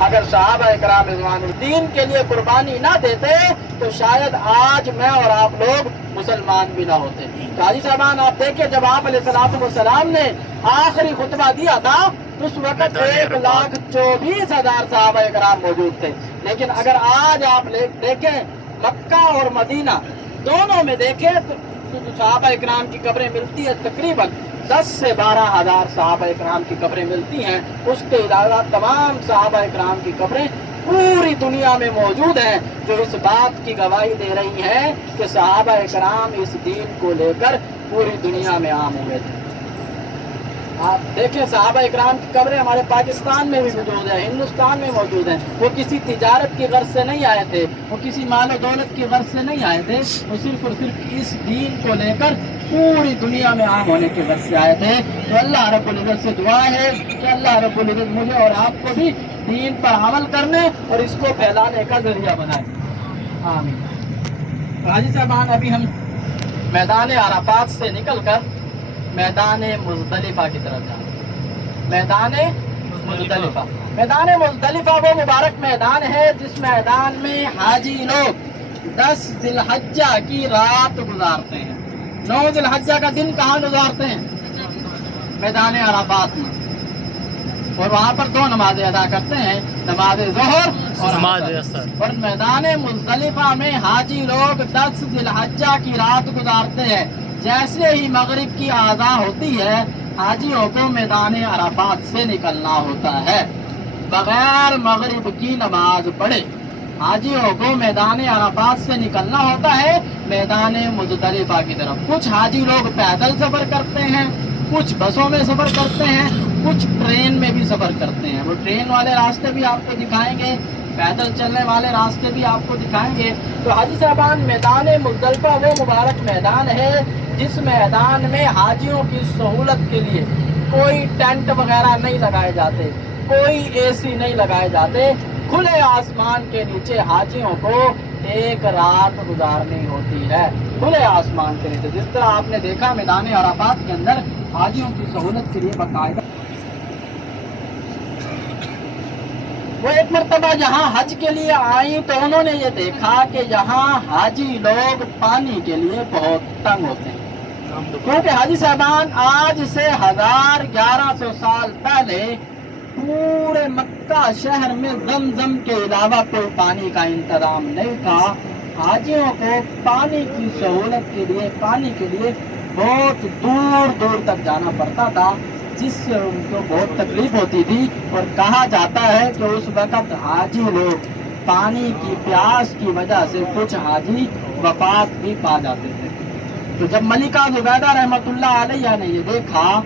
اگر صحابہ کرام رضوان الدین کے لیے قربانی نہ دیتے تو شاید آج میں اور آپ لوگ مسلمان بھی نہ ہوتے۔ تو حاجی صاحبان آپ دیکھیں، جب آپ علیہ السلام نے آخری خطبہ دیا تھا اس وقت 1,24,000 صحابہ کرام موجود تھے، لیکن اگر آج آپ دیکھیں مکہ اور مدینہ دونوں میں دیکھیں تو صحابہ اکرام کی قبریں ملتی ہے تقریباً 10 سے 12,000 صحابہ اکرام کی قبریں ملتی ہیں۔ اس کے علاوہ تمام صحابہ اکرام کی قبریں پوری دنیا میں موجود ہیں، جو اس بات کی گواہی دے رہی ہیں کہ صحابہ اکرام اس دین کو لے کر پوری دنیا میں عام ہوئے تھے۔ آپ دیکھیں صحابہ اکرام کی قبریں ہمارے پاکستان میں بھی موجود ہیں، ہندوستان میں موجود ہیں۔ وہ کسی تجارت کی غرض سے نہیں آئے تھے، وہ کسی مال و دولت کی غرض سے نہیں آئے تھے، وہ صرف اور صرف اس دین کو لے کر پوری دنیا میں عام ہونے کی غرض سے آئے تھے۔ تو اللہ رب العزت سے دعا ہے کہ اللہ رب العزت مجھے اور آپ کو بھی دین پر عمل کرنے اور اس کو پھیلانے کا ذریعہ بنائے، آمین۔ حاجی صاحبان ابھی ہم میدان عرفات سے نکل کر میدان مزدلفہ کی طرف جائیں۔ میدان مزدلفہ وہ مبارک میدان ہے جس میدان میں حاجی لوگ 10 ذی الحجہ کی رات گزارتے ہیں۔ 9 ذی الحجہ کا دن کہاں گزارتے ہیں؟ میدان عرفات میں، اور وہاں پر 2 نمازیں ادا کرتے ہیں، نماز ظہر اور نماز عصر۔ اور میدان مزدلفہ میں حاجی لوگ 10 ذی الحجہ کی رات گزارتے ہیں۔ جیسے ہی مغرب کی اذان ہوتی ہے حاجیوں کو میدان عرفات سے نکلنا ہوتا ہے، بغیر مغرب کی نماز پڑھے حاجیوں کو میدان عرفات سے نکلنا ہوتا ہے میدان مزدلفہ کی طرف۔ کچھ حاجی لوگ پیدل سفر کرتے ہیں، کچھ بسوں میں سفر کرتے ہیں، کچھ ٹرین میں بھی سفر کرتے ہیں۔ وہ ٹرین والے راستے بھی آپ کو دکھائیں گے، پیدل چلنے والے راستے بھی آپ کو دکھائیں گے۔ تو حاجی صاحبان میدان مزدلفہ وہ مبارک میدان ہے جس میدان میں حاجیوں کی سہولت کے لیے کوئی ٹینٹ وغیرہ نہیں لگائے جاتے، کوئی اے سی نہیں لگائے جاتے۔ کھلے آسمان کے نیچے حاجیوں کو ایک رات گزارنی ہوتی ہے، کھلے آسمان کے نیچے، جس طرح آپ نے دیکھا میدان عرفات کے اندر حاجیوں کی سہولت کے لیے باقاعدہ۔ وہ ایک مرتبہ یہاں حج کے لیے آئیں تو انہوں نے یہ دیکھا کہ یہاں حاجی لوگ پانی کے لیے بہت تنگ ہوتے ہیں، کیونکہ حاجی صاحبان آج سے 1100 سال پہلے پورے مکہ شہر میں زمزم کے علاوہ کوئی پانی کا انتظام نہیں تھا۔ حاجیوں کو پانی کی سہولت کے لیے، پانی کے لیے بہت دور دور تک جانا پڑتا تھا، جس سے ان کو بہت تکلیف ہوتی تھی، اور کہا جاتا ہے کہ اس وقت حاجی لوگ پانی کی پیاس کی وجہ سے کچھ حاجی وفات بھی پا جاتے تھے۔ تو جب ملکہ زبیدہ رحمۃ اللہ علیہ نے یہ دیکھا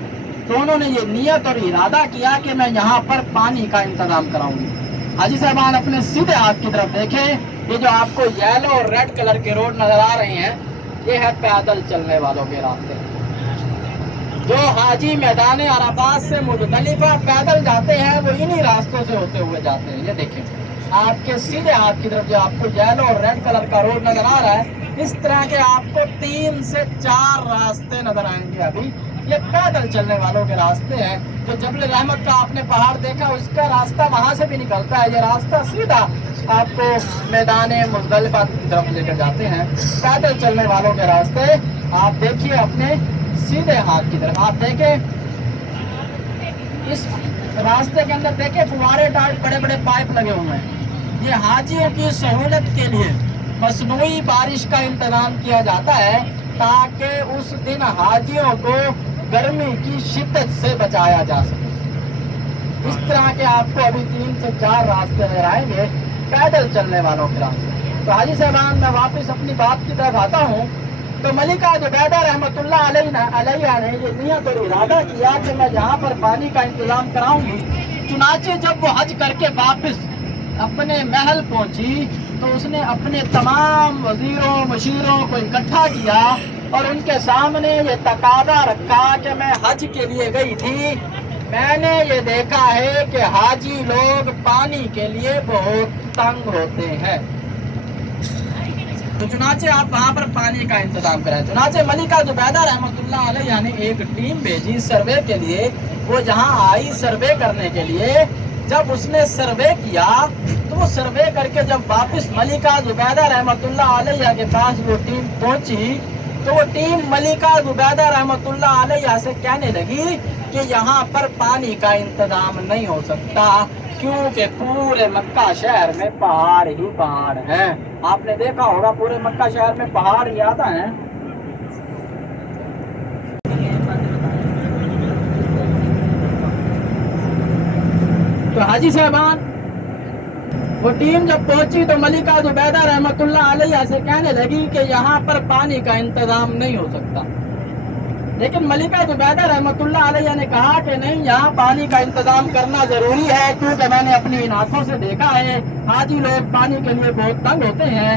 تو انہوں نے یہ نیت اور ارادہ کیا کہ میں یہاں پر پانی کا انتظام کراؤں گی۔ حاجی صاحبان اپنے سیدھے ہاتھ کی طرف دیکھیں، یہ جو آپ کو یلو اور ریڈ کلر کے روڈ نظر آ رہے ہیں یہ ہے پیدل چلنے والوں کے راستے۔ جو حاجی میدان عرفات سے مزدلفہ پیدل جاتے ہیں وہ انہی راستوں سے ہوتے ہوئے جاتے ہیں۔ یہ دیکھیں آپ کے سیدھے ہاتھ کی طرف جو آپ کو یلو اور ریڈ کلر کا روڈ نظر آ رہا ہے، اس طرح کے آپ کو 3 سے 4 راستے نظر آئیں گے۔ ابھی یہ پیدل چلنے والوں کے راستے ہیں۔ جو جبل رحمت کا آپ نے پہاڑ دیکھا اس کا راستہ وہاں سے بھی نکلتا ہے، یہ راستہ سیدھا آپ کو میدان مزدلفہ کی طرف لے کر جاتے ہیں۔ پیدل چلنے والوں کے راستے آپ دیکھیے اپنے سیدھے ہاتھ کی طرف، آپ دیکھیں اس راستے کے اندر دیکھیں فوارے ٹائپ بڑے بڑے پائپ لگے ہوئے ہیں۔ یہ حاجیوں کی سہولت کے لیے مصنوعی بارش کا انتظام کیا جاتا ہے تاکہ اس دن حاجیوں کو گرمی کی شدت سے بچایا جا سکے۔ اس طرح کے آپ کو ابھی 3 سے 4 راستے نظر آئیں گے پیدل چلنے والوں کے راستے۔ تو حاجی صاحبان میں واپس اپنی بات کی طرف آتا ہوں۔ تو ملکہ زبیدہ رحمۃ اللہ علیہ نے یہ نیت اور ارادہ کیا کہ میں یہاں پر پانی کا انتظام کراؤں گی۔ چنانچہ جب وہ حج کر کے واپس اپنے محل پہنچی تو اس نے اپنے تمام وزیروں مشیروں کو اکٹھا کیا اور ان کے سامنے یہ تقاضا رکھا کہ میں حج کے لیے گئی تھی، میں نے یہ دیکھا ہے کہ حاجی لوگ پانی کے لیے بہت تنگ ہوتے ہیں، تو چنانچہ آپ وہاں پر پانی کا انتظام کریں۔ چنانچہ ملکہ زبیدہ رحمۃ اللہ علیہ نے ایک ٹیم بھیجی سروے کے لیے۔ وہ جہاں آئی سروے کرنے کے لیے जब उसने सर्वे किया तो वो सर्वे करके जब वापस मलिका जुबैदा रहमतुल्लाह अलैहा के पास वो टीम पहुंची तो वो टीम मलिका जुबैदा रहमतुल्लाह अलैहा से कहने लगी कि यहाँ पर पानी का इंतजाम नहीं हो सकता क्योंकि पूरे मक्का शहर में पहाड़ ही पहाड़ है। आपने देखा होगा पूरे मक्का शहर में पहाड़ ही आता है। तो हाजी साहबान वो टीम जब पहुंची तो मलिका जुबैदा रहमतुल्लाह अलैहा से कहने लगी कि यहाँ पर पानी का इंतजाम नहीं हो सकता। लेकिन मलिका जुबैदा रहमतुल्लाह अलैहा ने कहा कि नहीं, यहाँ पानी का इंतजाम करना जरूरी है क्योंकि मैंने अपनी इन आंखों से देखा है हाजी लोग पानी के लिए बहुत तंग होते हैं।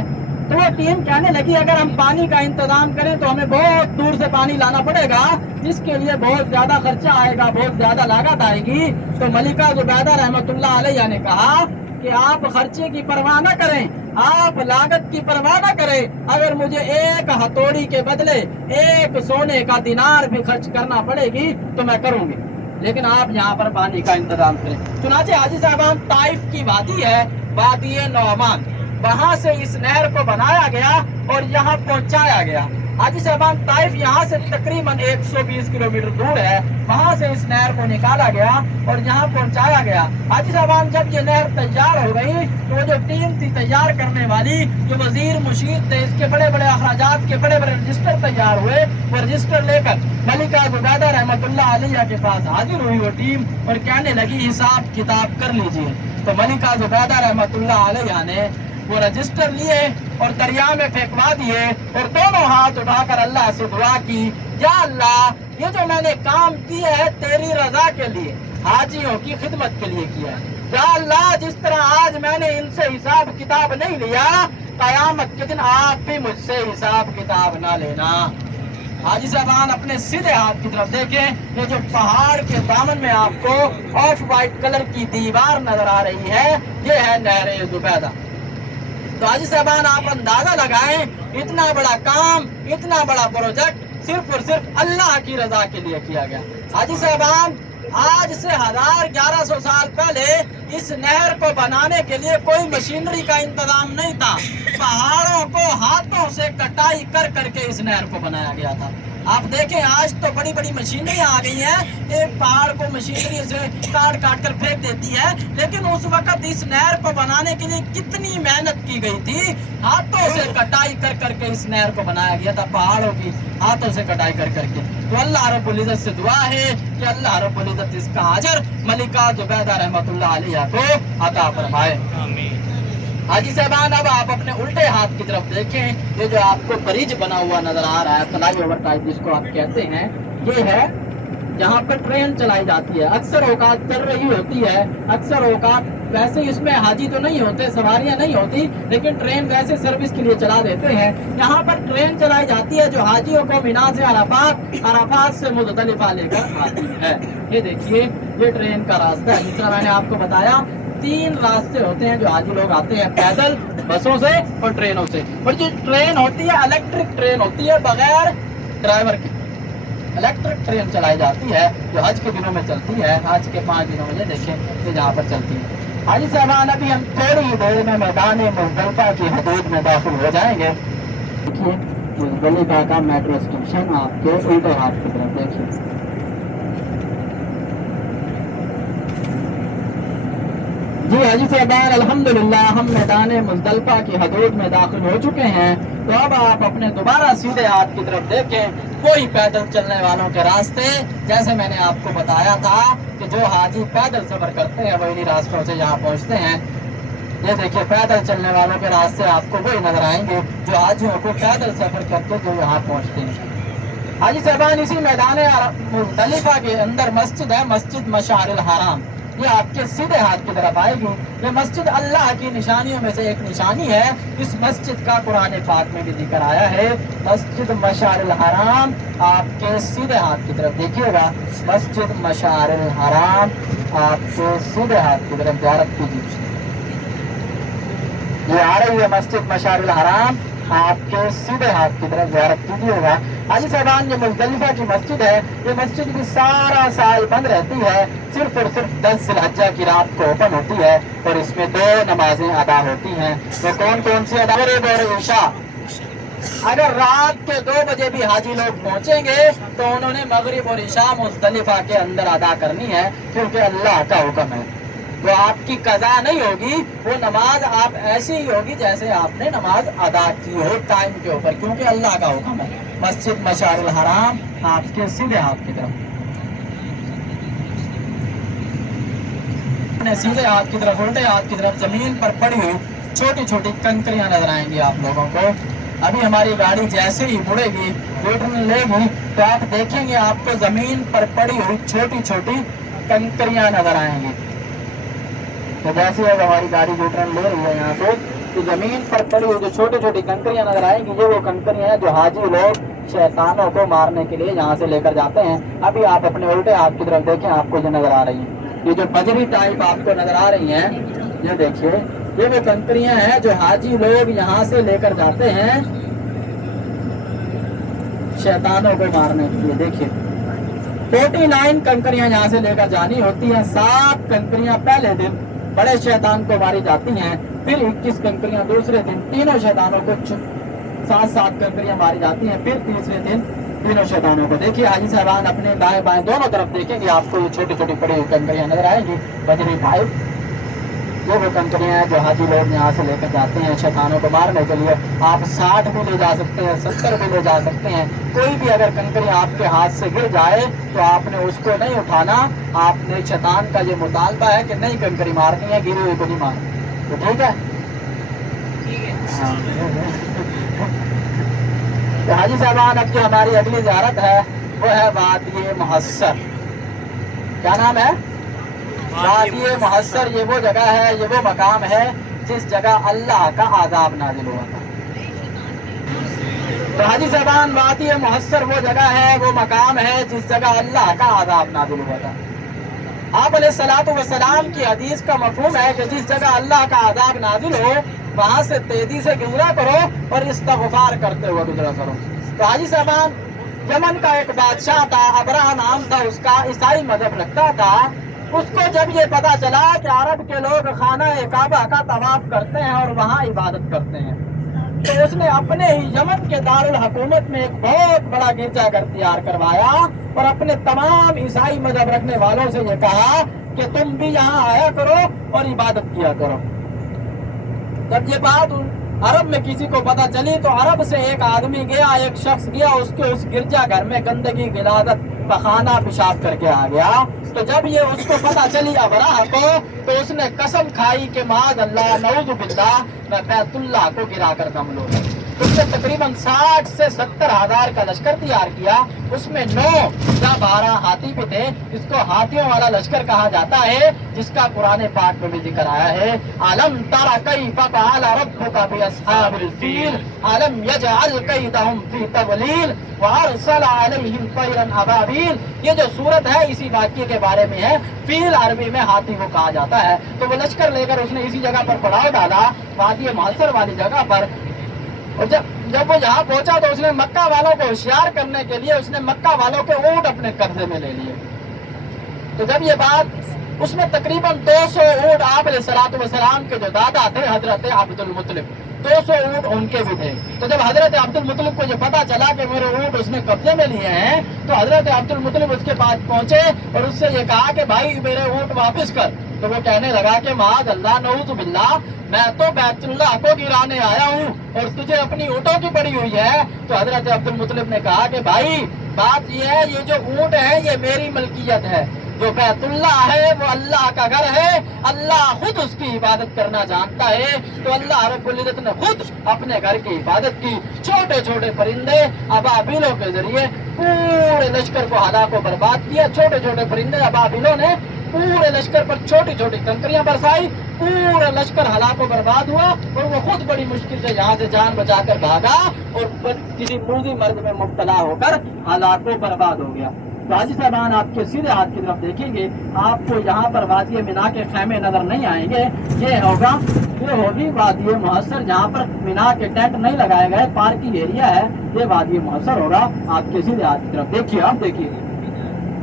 तो वो टीम कहने लगी अगर हम पानी का इंतजाम करें तो हमें बहुत दूर से पानी लाना पड़ेगा जिसके लिए बहुत ज्यादा खर्चा आएगा, बहुत ज्यादा लागत आएगी। तो मलिका जुबैदा रहमतुल्लाह अलैहा ने कहा कि आप खर्चे की परवाह न करें, आप लागत की परवाह न करें, अगर मुझे एक हथौड़ी के बदले एक सोने का दिनार भी खर्च करना पड़ेगी तो मैं करूंगी, लेकिन आप यहाँ पर पानी का इंतजाम करें। चुनाचे हाजी साहबान ताइफ की वादी है, वादी नौमान, वहां से इस नहर को बनाया गया और यहाँ पहुंचाया गया। हाजी साहबान ताइफ यहाँ से तकरीबन 120 किलोमीटर दूर है, वहां से इस नहर को निकाला गया और यहाँ पहुंचाया गया। हाजी साहबान जब ये नहर तैयार हो गई तो जो टीम थी तैयार करने वाली, जो वजीर मुशीर थे, इसके बड़े बड़े अखराजात के बड़े बड़े रजिस्टर तैयार हुए। वो रजिस्टर लेकर मलिका जुबैदा रहमतुल्लाह अलैहा के पास हाजिर हुई वो टीम और कहने लगी हिसाब किताब कर लीजिए। तो मलिका जुबैदा रहमतुल्लाह अलैहा ने वो रजिस्टर लिए और दरिया में फेंकवा दिए और दोनों हाथ उठाकर अल्लाह से दुआ की, या अल्लाह ये जो मैंने काम किया है तेरी रजा के लिए, हाजियों की खिदमत के लिए किया है, या अल्लाह जिस तरह आज मैंने इनसे हिसाब किताब नहीं लिया, कयामत के दिन आप भी मुझसे हिसाब किताब ना लेना। हाजी साहबान अपने सीधे हाथ की तरफ देखें, ये जो पहाड़ के दामन में आपको ऑफ वाइट कलर की दीवार नजर आ रही है, ये है नहर जुबैदा। तो हाजी साहबान आप अंदाजा लगाएं, इतना बड़ा काम, इतना बड़ा प्रोजेक्ट सिर्फ और सिर्फ अल्लाह की रजा के लिए किया गया। हाजी साहबान आज से 1100 साल पहले इस नहर को बनाने के लिए कोई मशीनरी का इंतजाम नहीं था, पहाड़ों को हाथों से कटाई कर करके इस नहर को बनाया गया था। आप देखें आज तो बड़ी बड़ी मशीनरी आ गई है, एक पहाड़ को मशीनरी से काट काट कर फेंक देती है, लेकिन उस वक्त इस नहर को बनाने के लिए कितनी मेहनत की गई थी, हाथों से कटाई कर करके इस नहर को बनाया गया था, पहाड़ों की हाथों से कटाई कर करके। तो अल्लाह रब्बुल इज्जत से दुआ है कि अल्लाह रब्बुल इज्जत इसका अजर मलिका जुबैदा रहमतुल्लाह अलैहा को अता फरमाए। हाजी साहबान अब आप अपने उल्टे हाथ की तरफ देखें, ये जो आपको ब्रिज बना हुआ नजर आ रहा है, फ्लाई ओवर टाइप जिसको आप कहते हैं, ये है जहाँ पर ट्रेन चलाई जाती है। अक्सर औकात चल रही होती है, अक्सर औकात वैसे इसमें हाजी तो नहीं होते, सवारियां नहीं होती, लेकिन ट्रेन वैसे सर्विस के लिए चला देते हैं। यहाँ पर ट्रेन चलाई जाती है जो हाजियों को मिना से अराफात, अराफात से मुज़दलिफा लेकर आती है। ये देखिए ये ट्रेन का रास्ता है, जिस तरह मैंने आपको बताया 3 रास्ते होते हैं जो हाजी लोग आते हैं, पैदल, बसों से और ट्रेनों से। और जो ट्रेन होती है इलेक्ट्रिक ट्रेन होती है, बगैर ड्राइवर के इलेक्ट्रिक ट्रेन चलाई जाती है जो हज के दिनों में चलती है। हज के 5 दिनों में देखें कि जहाँ पर चलती है। हाजी साहबान अभी हम थोड़ी देर में मैदान मुज़दलिफा की हदूद में दाखिल हो जाएंगे। देखिए मुज़दलिफा का मेट्रो स्टेशन आपके उल्टे हाथ की तरफ देखिए। जी हाजी साहबान अल्हम्दुलिल्लाह हम मैदान मुज़दलिफा की हदूद में दाखिल हो चुके हैं। तो अब आप अपने दोबारा सीधे हाथ की तरफ देखें, कोई पैदल चलने वालों के रास्ते, जैसे मैंने आपको बताया था कि जो हाजी पैदल सफर करते हैं वो इन्हीं रास्तों से यहाँ पहुँचते हैं। ये देखिए पैदल चलने वालों के रास्ते आपको वही नजर आएंगे जो हाजियों को पैदल सफर करके जो यहाँ पहुँचते हैं। हाजी साहबान इसी मैदान मुज़दलिफा के अंदर मस्जिद है, मस्जिद मशारिल हराम, ये आपके सीधे हाथ की तरफ आएगी। ये मस्जिद अल्लाह की निशानियों में से एक निशानी है। इस मस्जिद का कुरान पाक में भी जिक्र आया है। मस्जिद मशारिल हराम आपके सीधे हाथ की तरफ देखिएगा, मस्जिद मशारिल हराम आपके सीधे हाथ की तरफ ज़ियारत कीजिए। ये आ रही है मस्जिद मशारिल हराम, आपके सीधे हाथ की तरफ ज़ियारत कीजिएगा। हाजी साहबान, ये मुज़दलिफा की मस्जिद है, ये मस्जिद भी सारा साल बंद रहती है, सिर्फ और सिर्फ 10 ज़िलहज्जा की रात को ओपन होती है और इसमें 2 नमाजें अदा होती हैं। तो कौन कौन सी अदा? और ईशा। अगर रात के 2 बजे भी हाजी लोग पहुंचेंगे तो उन्होंने मगरिब और ईशा मुज़दलिफा के अंदर अदा करनी है, क्योंकि अल्लाह का हुक्म है। तो आपकी कज़ा नहीं होगी, वो नमाज आप ऐसी ही होगी जैसे आपने नमाज अदा की हो टाइम के ऊपर, क्योंकि अल्लाह का हुक्म है। मस्जिद मशारुल हराम आपके सीधे हाथ की तरफ, सीधे हाथ की तरफ, उल्टे हाथ की तरफ जमीन पर पड़ी हुई छोटी छोटी कंकरियां नजर आएंगी आप लोगों को। अभी हमारी गाड़ी जैसे ही मुड़ेगी, यूटर्न लेगी, तो आप देखेंगे आपको जमीन पर पड़ी हुई छोटी छोटी कंकरियां नजर आएंगी। तो जैसे अब हमारी गाड़ी यूटर्न ले रही है यहाँ से, तो जमीन पर पड़ी हुई जो छोटी छोटी कंकरियां नजर आएंगी, ये वो कंकरियां हैं जो हाजी लोग शैतानों को मारने के लिए यहाँ से लेकर जाते हैं। अभी आप अपने उल्टे हाथ की तरफ देखें, आपको ये नजर आ रही है, ये जो बजरी टाइप आपको नजर आ रही हैं, ये देखिए, ये वो कंकरियां हैं जो हाजी लोग यहाँ से लेकर जाते हैं शैतानों को मारने के लिए। देखिए 49 कंकरियां यहाँ से लेकर जानी होती हैं। 7 कंकरियां पहले दिन बड़े शैतान को मारी जाती हैं, फिर 21 कंकरियां दूसरे दिन, तीनों शैतानों को 7 कंकरियां मारी जाती हैं, फिर तीसरे दिन तीनों शैतानों को। देखिए हाजी साहबान अपने दाएं बाएं दोनों तरफ देखेंगे, आपको ये छोटी छोटी पड़ी हुई कंकरियां नजर आएंगी, बजरी टाइप। ये वो कंकरियां हैं जो हाजी लोग यहाँ से लेकर जाते हैं शैतानों को मारने के लिए। आप 60 भी ले जा सकते हैं, 70 भी ले जा सकते हैं। कोई भी अगर कंकरी आपके हाथ से गिर जाए तो आपने उसको नहीं उठाना, आपने शैतान का ये मुतालबा है कि नहीं कंकरी मारनी है, गिरी हुई को नहीं मारनी। तो ठीक है, तो हाजी साहबान अब जो हमारी अगली ज़ियारत है वो है वादी मुहस्सर। क्या नाम है? वादी मुहस्सर। ये वो जगह है, ये वो मकाम है जिस जगह अल्लाह का आज़ाब नाज़िल हुआ था। तो हाजी साहबान वादी मुहस्सर वो जगह है, वो मकाम है जिस जगह अल्लाह का आज़ाब नाज़िल हुआ था। आप अलैहिस्सलातु वस्सलाम की हदीस का मफ़हूम है कि जिस जगह अल्लाह का आज़ाब नाज़िल हो वहाँ से तेजी से गुजरा करो और इस्तग़फ़ार करते हुए गुजरा करो। तो हाजी साहबान यमन का एक बादशाह था, अबरहा नाम था उसका, ईसाई मजहब रखता था। उसको जब ये पता चला कि अरब के लोग खाना काबा का तवाफ करते हैं और वहाँ इबादत करते हैं, तो उसने अपने ही यमन के दारुल हुकूमत में एक बहुत बड़ा गिरजाघर तैयार करवाया और अपने तमाम ईसाई मजहब रखने वालों से ये कहा कि तुम भी यहाँ आया करो और इबादत किया करो। जब ये बात अरब में किसी को पता चली तो अरब से एक आदमी गया, एक शख्स गया, उसके उस गिरजाघर में गंदगी, गिलादत, पखाना, पेशाब करके आ गया। तो जब ये उसको पता चली अबरहा को, तो उसने कसम खाई कि माज़ अल्लाह नऊज़ु बिल्लाह, मैं बैतुल्लाह को गिरा कर दम लूंगा। उसने तकरीबन 60 से 70 हजार का लश्कर तैयार किया। उसमें 9 या 12 हाथी भी थे, जिसको हाथियों वाला लश्कर कहा जाता है, जिसका कुरान पाक में भी जिक्र आया है। अलम तरा कैफ़ फ़अल रब्बुका बिअस्हाबिल फील अलम यजअल कैदहुम फी तज़लील व अरसल अलैहिम तैरन अबाबील। ये जो सूरत है इसी वाक़ये के बारे में है। फील अरबी में हाथी को कहा जाता है। तो वो लश्कर लेकर उसने इसी जगह पर पड़ाव डाला, वादी मुहस्सर वाली जगह पर। और जब वो यहाँ पहुंचा तो उसने मक्का वालों को होशियार करने के लिए उसने मक्का वालों के ऊँट अपने कब्जे में ले लिए। तो जब ये बात, उसमें तकरीबन 200 ऊँट आप अलैहिस्सलातु वस्सलाम के जो दादा थे हजरत अब्दुल मुत्तलिब, 200 ऊँट उनके भी थे। तो जब हजरत अब्दुल मुत्तलिब को ये पता चला कि मेरे ऊँट उसने कब्जे में लिए हैं, तो हजरत अब्दुल मुत्तलिब उसके पास पहुंचे और उससे ये कहा कि भाई मेरे ऊँट वापस कर। तो वो कहने लगा कि माज़ अल्लाह नऊज़ु बिल्लाह, मैं तो बैतुल्लाह को गिराने आया हूँ और तुझे अपनी ऊँटों की पड़ी हुई है। तो हजरत अब्दुल मुत्तलिब ने कहा कि भाई बात ये है, ये जो ऊँट है ये मेरी मलकियत है, जो बैतुल्लाह है वो अल्लाह का घर है, अल्लाह खुद उसकी इबादत करना जानता है। तो अल्लाह रब्बुल इज्जत ने खुद अपने घर की इबादत की। छोटे छोटे परिंदे अबाबिलों के जरिए पूरे लश्कर को हलाक व बर्बाद किया। छोटे छोटे परिंदे अबाबिलों ने पूरे लश्कर पर छोटी छोटी कंकरियां बरसाई, पूरा लश्कर हलाक व बर्बाद हुआ और वो खुद बड़ी मुश्किल से यहाँ से जान बचाकर भागा और किसी मूजी मर्ज में मुब्तला होकर हलाक व बर्बाद हो गया। तो हाजी साहबान आपके सीधे हाथ की तरफ देखेंगे, आपको यहाँ पर वादी मिना के खैमे नजर नहीं आएंगे। ये होगा ये होगी वादी मुहस्सर, जहाँ पर मीना के टेंट नहीं लगाए गए, पार्किंग एरिया है, ये वादी मुहस्सर होगा आपके सीधे हाथ की तरफ। देखिए आप देखिए,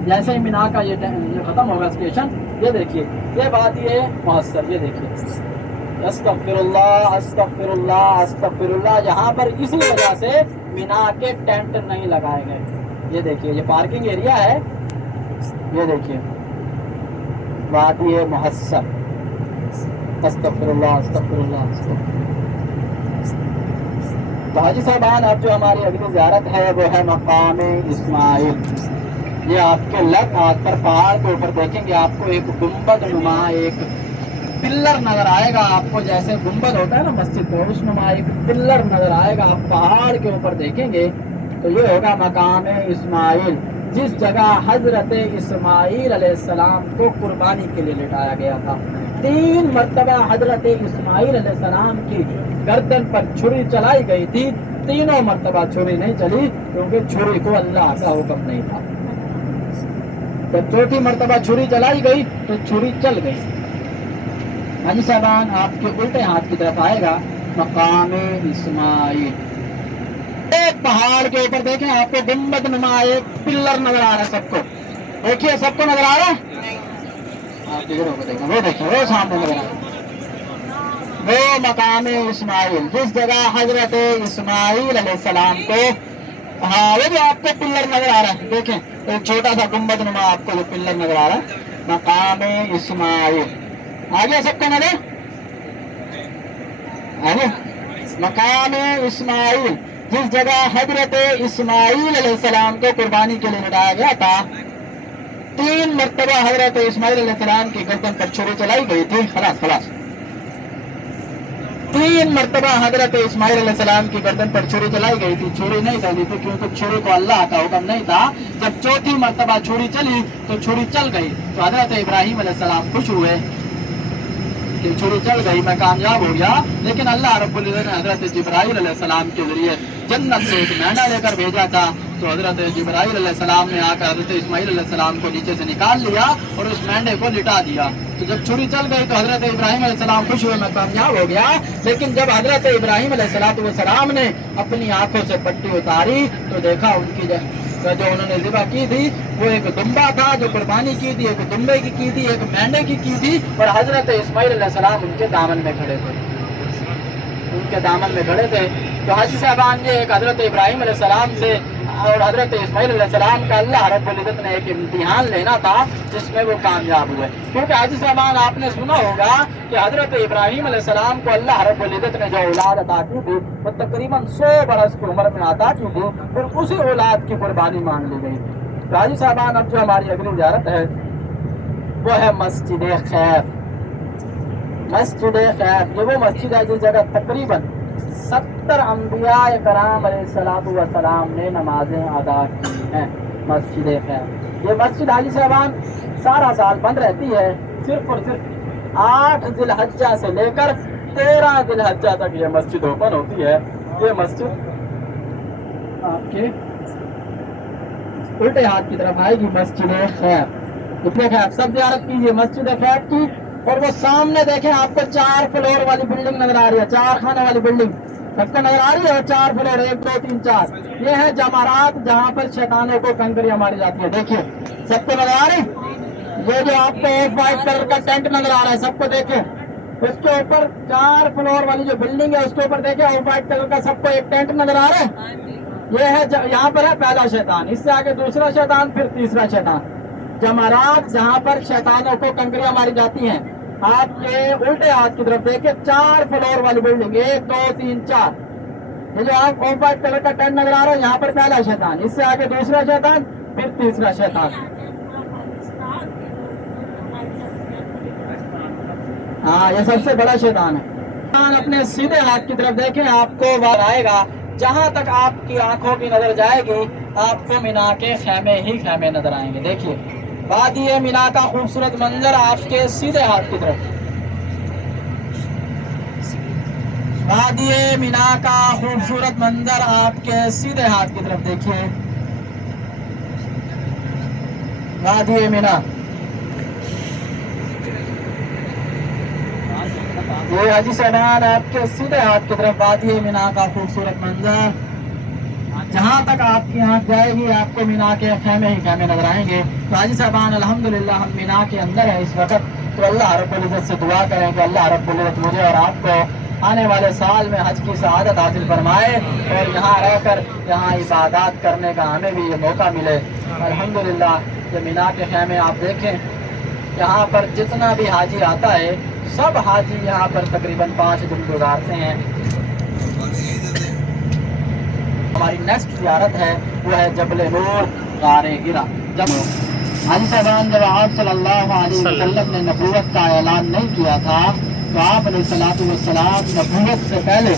जैसे ही मीना का ये खत्म होगा स्टेशन, ये देखिए ये वादी मुहस्सर, ये देखिए अस्तगफिरुल्लाह अस्तगफिरुल्लाह अस्तगफिरुल्लाह, यहाँ पर इसी वजह से मीना के टेंट नहीं लगाए गए। ये देखिए ये पार्किंग एरिया है, ये देखिए वादी मुहस्सर, अस्तगफिरुल्लाह अस्तगफिरुल्लाह। तो हाजी साहबान, अब जो हमारी अगली ज़ियारत है वो है मकाम इस्माइल। ये आपके लेफ्ट हाथ पर पहाड़ के ऊपर देखेंगे आपको एक गुंबद नुमा एक पिल्लर नजर आएगा। आपको जैसे गुंबद होता है ना मस्जिद में, उस नुमा एक पिल्लर नजर आएगा। आप पहाड़ के ऊपर देखेंगे तो ये होगा मकाम इस्माइल, जिस जगह हजरत इस्माइल अलैहिस्सलाम को कुर्बानी के लिए लिटाया गया था। 3 मरतबा हजरत इस्माइल अलैहिस्सलाम की गर्दन पर छुरी चलाई गई थी, तीनों मरतबा छुरी नहीं चली क्योंकि छुरी को अल्लाह का हुक्म नहीं था। जब चौथी मरतबा छुरी चलाई गई तो छुरी चल गई। हाजी साहबान, आपके उल्टे हाथ की तरफ आएगा मकाम इस्माइल। एक पहाड़ के ऊपर देखें आपको गुंबद नुमा एक पिल्लर नजर आ रहा है। सबको देखिए, सबको नजर आ रहा है? आप देखें, वो देखिए वो सामने नजर आ रहा है, वो मकाम इस्माइल, जिस जगह हजरत इस्माइल अलैहिस्सलाम को, हाँ वो जो आपको पिल्लर नजर आ रहा है, देखें एक छोटा सा गुंबद नुमा आपको जो पिल्लर नजर आ रहा है, मकाम इस्माइल। आगे सबको नजर आगे, मकाम इस्माइल, जिस जगह हजरत इस्माइल अलैहिस्सलाम को कुर्बानी के लिए लटाया गया था। 3 मरतबा हजरत इस्माइल अलैहिस्सलाम की गर्दन पर छुरी चलाई गई थी। खलास 3 मरतबा हजरत इस्माइल अलैहिस्सलाम की गर्दन पर छुरी चलाई गई थी। छुरी नहीं चली थी क्योंकि छुरी को अल्लाह का हुक्म नहीं था। जब चौथी मरतबा छुरी चली तो छुरी चल गई। तो हजरत इब्राहिम अलैहिस्सलाम खुश हुए कि छुरी चल गई, मैं कामयाब हो गया। लेकिन अल्लाह रब्बुल इज्जत ने हजरत जिब्राइल अलैहिस्सलाम के जरिए जन्नत से एक मेंढा लेकर भेजा था। तो हजरत जिब्राइल अलैहिस्सलाम ने आकर हजरत इस्माइल अलैहिस्सलाम को नीचे से निकाल लिया और उस मेंढे को लिटा दिया। तो जब छुरी चल गई तो हजरत इब्राहिम अलैहिस्सलाम खुश हुए, मैं कामयाब हो गया। लेकिन जब हजरत इब्राहिम अलैहिस्सलाम ने अपनी आंखों से पट्टी उतारी तो देखा उनकी जो उन्होंने ज़िबा की थी वो एक दुम्बा था जो कुर्बानी की थी, एक दुम्बे की थी, एक मेंढे की थी। और हजरत इस्माइल अलैहिस्सलाम उनके दामन में खड़े थे, उनके दामन में खड़े थे। तो हाजी साहबान ने एक हजरत इब्राहिम अलैहिस्सलाम से और हजरत इस्माइल अलैहिस्सलाम का अल्लाह रब्बुल इज्जत ने एक इम्तिहान लेना था जिसमें वो कामयाब हुए। क्योंकि हाजी साहबान आपने सुना होगा कि हजरत इब्राहिम अलैहिस्सलाम को अल्लाह रब्बुल इज्जत ने जो औलाद अता की थी वो तकरीबन 100 बरस की उम्र में अता की थी, फिर उसी औलाद की कुर्बानी मांग ली गई। तो हाजी साहबान, अब जो हमारी अगली ज़ियारत है वो है मस्जिद खैफ। मस्जिद खैफ ये वो मस्जिद है जिस जगह तकरीबन 70 अम्बिया कराम अलैहिस्सलातु वस्सलाम ने नमाजें अदा की हैं। मस्जिद खैफ ये मस्जिद हाजी साहबान सारा साल बंद रहती है, सिर्फ और सिर्फ 8 ज़िलहज्जा से लेकर 13 ज़िलहज्जा तक ये मस्जिद ओपन होती है। ये मस्जिद आपके उल्टे हाथ की तरफ आएगी, मस्जिद खैफ। कितने खैफ सब ज़ियारत कीजिए मस्जिद खैफ की। और वो सामने देखें आपको 4 फ्लोर वाली बिल्डिंग नजर आ रही है, 4 खाने वाली बिल्डिंग सबको नजर आ रही है। 4 फ्लोर, 1 2 3 4, ये है जमारात जहाँ पर शैतानों को कंकरियां मारी जाती है। देखिए सबको नजर आ रही, ये जो आपको व्हाइट कलर का टेंट नजर आ रहा है सबको देखे। उसके ऊपर 4 फ्लोर वाली जो बिल्डिंग है उसके ऊपर देखे व्हाइट कलर का सबको एक टेंट नजर आ रहा है। ये है यहाँ पर है पहला शैतान, इससे आगे दूसरा शैतान, फिर तीसरा शैतान। जमारात जहाँ पर शैतानों को कंकरियां मारी जाती हैं। आपके उल्टे हाथ की तरफ देखिए 4 फ्लोर वाली बिल्डिंग, 1 2 3 4। ये जो आप ऑफ व्हाइट कलर का टेंट नजर आ रहा है यहाँ पर पहला शैतान, इससे आगे दूसरा शैतान, फिर तीसरा शैतान। हाँ ये सबसे बड़ा शैतान है। अपने सीधे हाथ की तरफ देखें आपको वहां आएगा, जहां तक आपकी आंखों की नजर जाएगी आपको मीना के खेमे ही खेमे नजर आएंगे। देखिए वादी मीना का खूबसूरत मंजर आपके सीधे हाथ की तरफ, वादी मीना का खूबसूरत मंजर आपके सीधे हाथ की तरफ देखिए, वादी मीना یہ حاجی صاحبان آپ کے سیدھے ہاتھ کی طرف وادی مینا کا خوبصورت منظر، جہاں تک آپ کی آنکھ جائے گی آپ کو مینا کے خیمے ہی خیمے نظر آئیں گے۔ تو حاجی صاحبان الحمدللہ ہم مینا کے اندر ہیں اس وقت، تو اللہ رب العزت سے دعا کریں کہ اللہ رب العزت مجھے اور آپ کو آنے والے سال میں حج کی سعادت حاصل فرمائے اور یہاں رہ کر یہاں عبادات کرنے کا ہمیں بھی یہ موقع ملے۔ الحمدللہ یہ مینا کے خیمے آپ دیکھیں، یہاں پر جتنا بھی حاجی آتا ہے سب حاجی یہاں پر تقریباً 5 دن گزارتے ہیں۔ ہماری نیکسٹ زیارت ہے وہ ہے جبل نور غار ہرا۔ جب حاجی صاحبان جب آپ صلی اللہ علیہ وسلم نے نبوت کا اعلان نہیں کیا تھا تو آپ علیہ الصلوۃ والسلام نبوت سے پہلے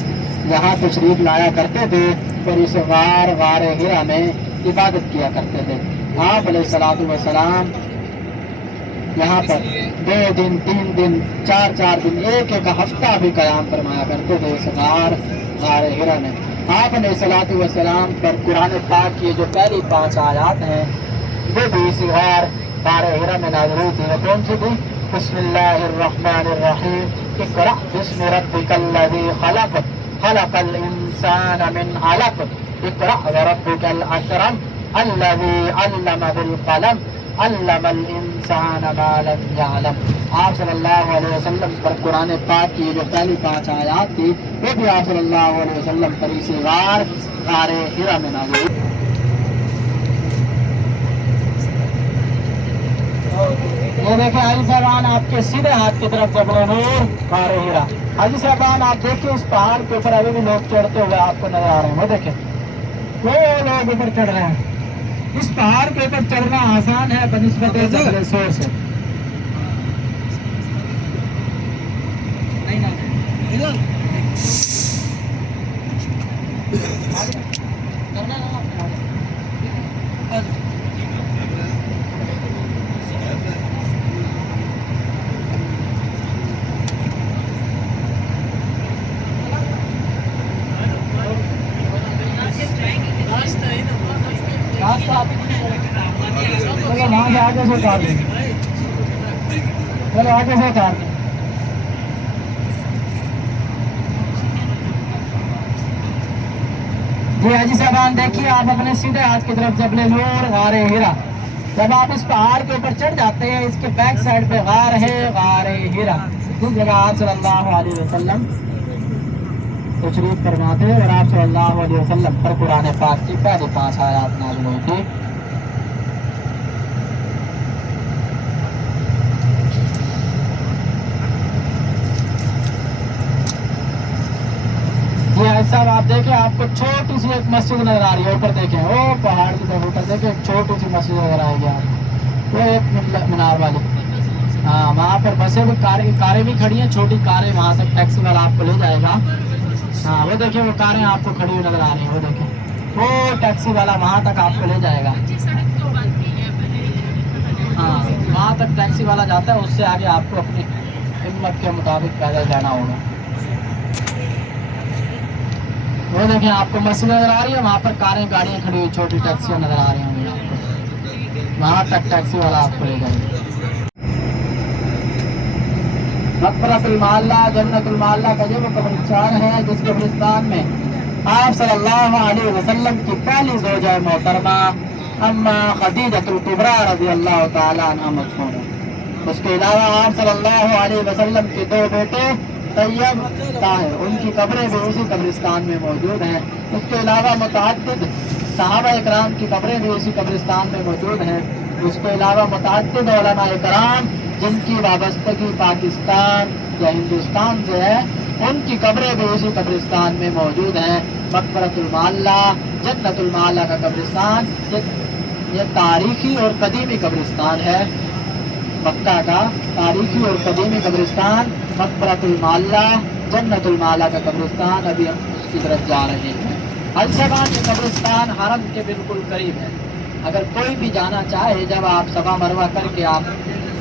یہاں تشریف لایا کرتے تھے اور اس غار ہرا میں عبادت کیا کرتے تھے۔ آپ علیہ الصلوۃ والسلام یہاں پر 2 دن 3 دن 4 دن ایک ہفتہ بھی قیام فرمایا کرتے تھے اس غار ہرا میں۔ آپ علیہ الصلوۃ والسلام پر قرآن پاک کی جو پہلی 5 آیات ہیں وہ بھی اسی غار ہرا میں نازل ہوئی تھی۔ وہ کون سی تھی؟ بسم اللہ الرحمن الرحیم، اقرأ بسم ربک الذی خلق، خلق الانسان من علق، اقرأ وربک الاکرم، الذی علم بالقلم، علم الانسان ما لم یعلم۔ آپ صلی اللہ علیہ وسلم پر قرآن پاک کی جو پہلی 5 آیات تھی وہ بھی آپ صلی اللہ علیہ وسلم پر اسی غار ہرا میں نازل ہوئی۔ یہ دیکھیں حاجی صاحبان آپ کے سیدھے ہاتھ کی طرف جبل نور غار ہرا۔ حاجی صاحبان آپ دیکھیں اس پہاڑ کے اوپر ابھی بھی لوگ چڑھتے ہوئے آپ کو نظر آ رہے ہیں، وہ دیکھیں وہ لوگ اوپر چڑھ رہے ہیں۔ اس پہاڑ کے اوپر چڑھنا آسان ہے بنسبت جبل سور سے۔ چلو آگے سے اتار دیں، چلو آگے سے اتار دیں۔ جی حاجی صاحبان دیکھیے آپ اپنے سیدھے ہاتھ کی طرف جبل نور غار ہرا، جب آپ اس پہاڑ کے اوپر چڑھ جاتے ہیں اس کے بیک سائڈ پہ غار ہے غار ہرا، جس جگہ آپ صلی اللہ علیہ وسلم تشریف فرماتے ہیں اور آپ صلی اللہ علیہ وسلم پر قرآن پاک کی پہلی 5 آیات نازل ہوئی تھی۔ جی حاج صاحب آپ دیکھیں آپ کو چھوٹی سی ایک مسجد نظر آ رہی ہے، اوپر دیکھیں وہ پہاڑ کی طرف اوپر دیکھیں ایک چھوٹی سی مسجد نظر آئے گی آپ کو، وہ ایک مینار والی، ہاں وہاں پر بسیں بھی کاریں بھی کھڑی ہیں، چھوٹی کاریں، وہاں تک ٹیکسی والا آپ کو لے جائے گا۔ ہاں وہ دیکھیں وہ کاریں آپ کو کھڑی ہوئی نظر آ رہی ہیں، وہ دیکھیں وہ ٹیکسی والا وہاں تک آپ کو لے جائے گا۔ ہاں وہاں تک ٹیکسی والا جاتا ہے، اس سے آگے آپ کو اپنی ہمت کے مطابق پیدل جانا ہوگا۔ وہ دیکھیں آپ کو مسجد نظر آ رہی ہے، وہاں پر کاریں گاڑیاں کھڑی ہوئی چھوٹی ٹیکسیاں نظر آ رہی ہوں گی آپ کو، وہاں تک ٹیکسی والا آپ کو لے جائے گا۔ مقبرۃ المعلیٰ جنت المعلیٰ کا یہ وہ قبرستان ہے جس قبرستان میں آپ صلی اللہ علیہ وسلم کی پہلی زوجہ محترمہ اما خدیجۃ الکبریٰ رضی اللہ تعالیٰ عنہا مدفون ہے۔ اس کے علاوہ آپ صلی اللہ علیہ وسلم کے 2 بیٹے طیب طاہر، ان کی قبریں بھی اسی قبرستان میں موجود ہیں۔ اس کے علاوہ متعدد صحابہ اکرام کی قبریں بھی اسی قبرستان میں موجود ہیں۔ اس کے علاوہ متعدد علماء اکرام جن کی وابستگی پاکستان یا ہندوستان سے ہے ان کی قبریں بھی اسی قبرستان میں موجود ہیں۔ مقبرۃ المعلیٰ جنت المعلیٰ کا قبرستان یہ تاریخی اور قدیمی قبرستان ہے، مکہ کا تاریخی اور قدیمی قبرستان مقبرۃ المعلیٰ جنت المعلیٰ کا قبرستان، ابھی ہم اس کی طرف جا رہے ہیں۔ الصبان یہ قبرستان حرم کے بالکل قریب ہے، اگر کوئی بھی جانا چاہے جب آپ صفا مروہ کر کے آپ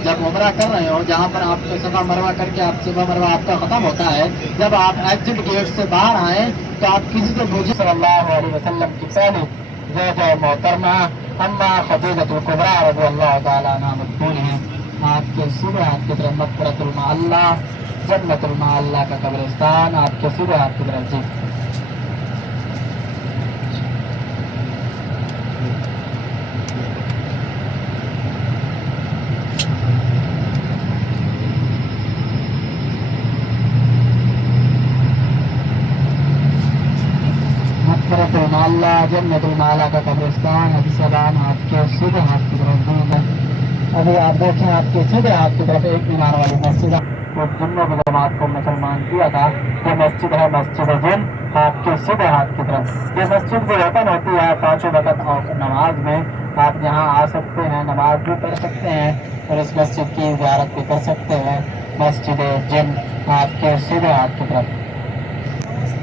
جب عمرہ کر رہے ہو، جہاں پر آپ کو صفا مروہ کر کے آپ صفا مروہ آپ کا ختم ہوتا ہے، جب آپ ایگزٹ گیٹ سے باہر آئیں تو آپ کسی سے پوچھیں صلی اللہ علیہ وسلم کی پہلی زوجہ محترمہ اما خدیجۃ الکبریٰ رضی اللہ تعالیٰ عنہا مدفون ہیں۔ آپ کے سیدھے ہاتھ کی طرف مقبرۃ المعلیٰ जन्नत अल्लाह का कब्रिस्तान आपके सीधे हाथ की तरफ। जी जन्नतुल माला का कब्रिस्तान हदीसबान आपके सीधे हाथ की तरफ। अभी आप देखें आपके सीधे हाथ की तरफ एक मीनार वाली मस्जिद जिन्हों की जमात को मुसलमान किया था, ये मस्जिद है मस्जिद जिन आपके सीधे हाथ की तरफ। ये मस्जिद भी ओपन होती है 5 वक्त और नमाज में आप यहाँ आ सकते हैं, नमाज भी पढ़ सकते हैं और इस मस्जिद की ज़ियारत भी कर सकते हैं। मस्जिद जिन आपके सीधे हाथ की तरफ।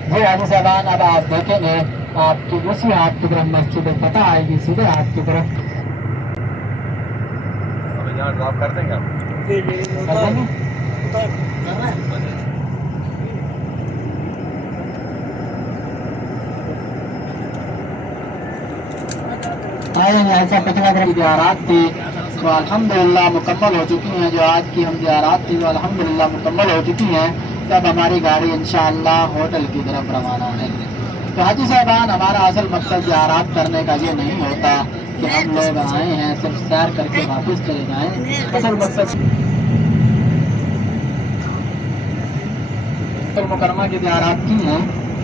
जी हाजी साहबान, अब आप देखेंगे आपकी उसी हाथ की तरफ मस्जिद फतह आएगी सीधे हाथ की तरफ। अब यहाँ ड्रॉप कर देंगे आप? ऐसा पिछला तरफ ज़ियारत थी तो अल्हम्दुलिल्लाह मुकम्मल हो चुकी हैं। जो आज की हम ज़ियारत थी वो अल्हम्दुलिल्लाह मुकम्मल हो चुकी हैं। तब हमारी गाड़ी इंशाअल्लाह होटल की तरफ रवाना है। तो हाजी साहबान, हमारा असल मकसद ज़ियारत करने का ये नहीं होता कि हम लोग आए हैं सिर्फ सैर करके वापस चले जाएं। असल मकसद मुकरमा की ज़ियारत की है।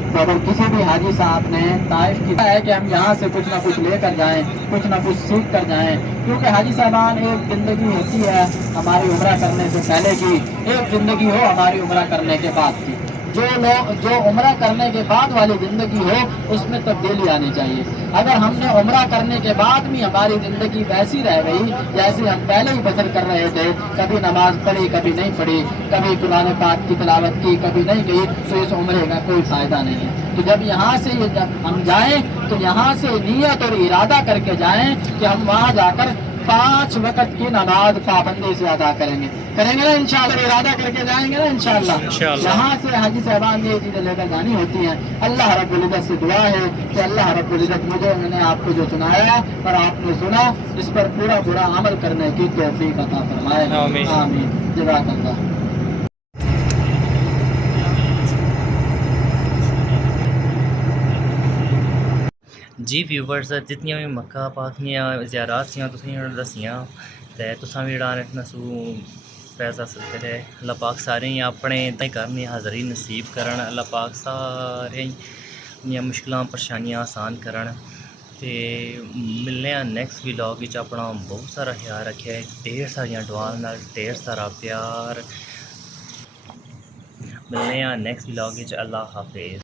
तो अगर किसी भी हाजी साहब ने ताइफ किया है कि हम यहाँ से कुछ ना कुछ लेकर जाएं, कुछ ना कुछ सीख कर जाएं, क्योंकि हाजी साहबान एक ज़िंदगी होती है हमारी उम्रा करने से पहले की, एक ज़िंदगी हो हमारी उम्रा करने के बाद की। जो उम्रा करने के बाद वाली ज़िंदगी हो उसमें तब्दीली आनी चाहिए। अगर हमने उम्रा करने के बाद भी हमारी ज़िंदगी वैसी रह गई जैसे हम पहले ही बसर कर रहे थे, कभी नमाज पढ़ी कभी नहीं पढ़ी, कभी कुरान पाक की तिलावत की कभी नहीं की, तो इस उम्रे का कोई फ़ायदा नहीं है। तो जब यहाँ से जब हम जाएं तो यहाँ से नीयत और इरादा करके जाएं कि हम वहाँ जाकर 5 वक्त की नमाज पाबंदी से अदा करेंगे ना इंशाअल्लाह। इरादा करके जाएंगे ना इंशाअल्लाह। यहाँ से हाजी साहबान ये चीज़ें लेकर जानी होती हैं। अल्लाह रब्बुल इज़्ज़त से दुआ है कि अल्लाह रब्बुल इज़्ज़त मुझे मैंने आपको जो सुनाया और आपने सुना इस पर पूरा अमल करने की तौफीक अता फरमाए। आमीन। जज़ाकल्लाह। जी व्यूवर्स, जितनी भी मक्का पाक दियां ज़ियारत सियां तुसें दसियां ते तुसां भी जेह्ड़ा नसू फैज़ हासल करे। अल्लाह पाक सारें गी अपने ताईं करनी हाज़री नसीब करन। अल्लाह पाक सारें दियां मुश्किलां परेशानियां आसान करन। ते मिलने आं नेक्स्ट व्लॉग विच। अपना बहुत सारा ख्याल रखेआ, ढेर सारियां दुआं नाल ढेर सारा प्यार। मिलने आं नेक्स्ट व्लॉग विच। अल्लाह हाफिज़।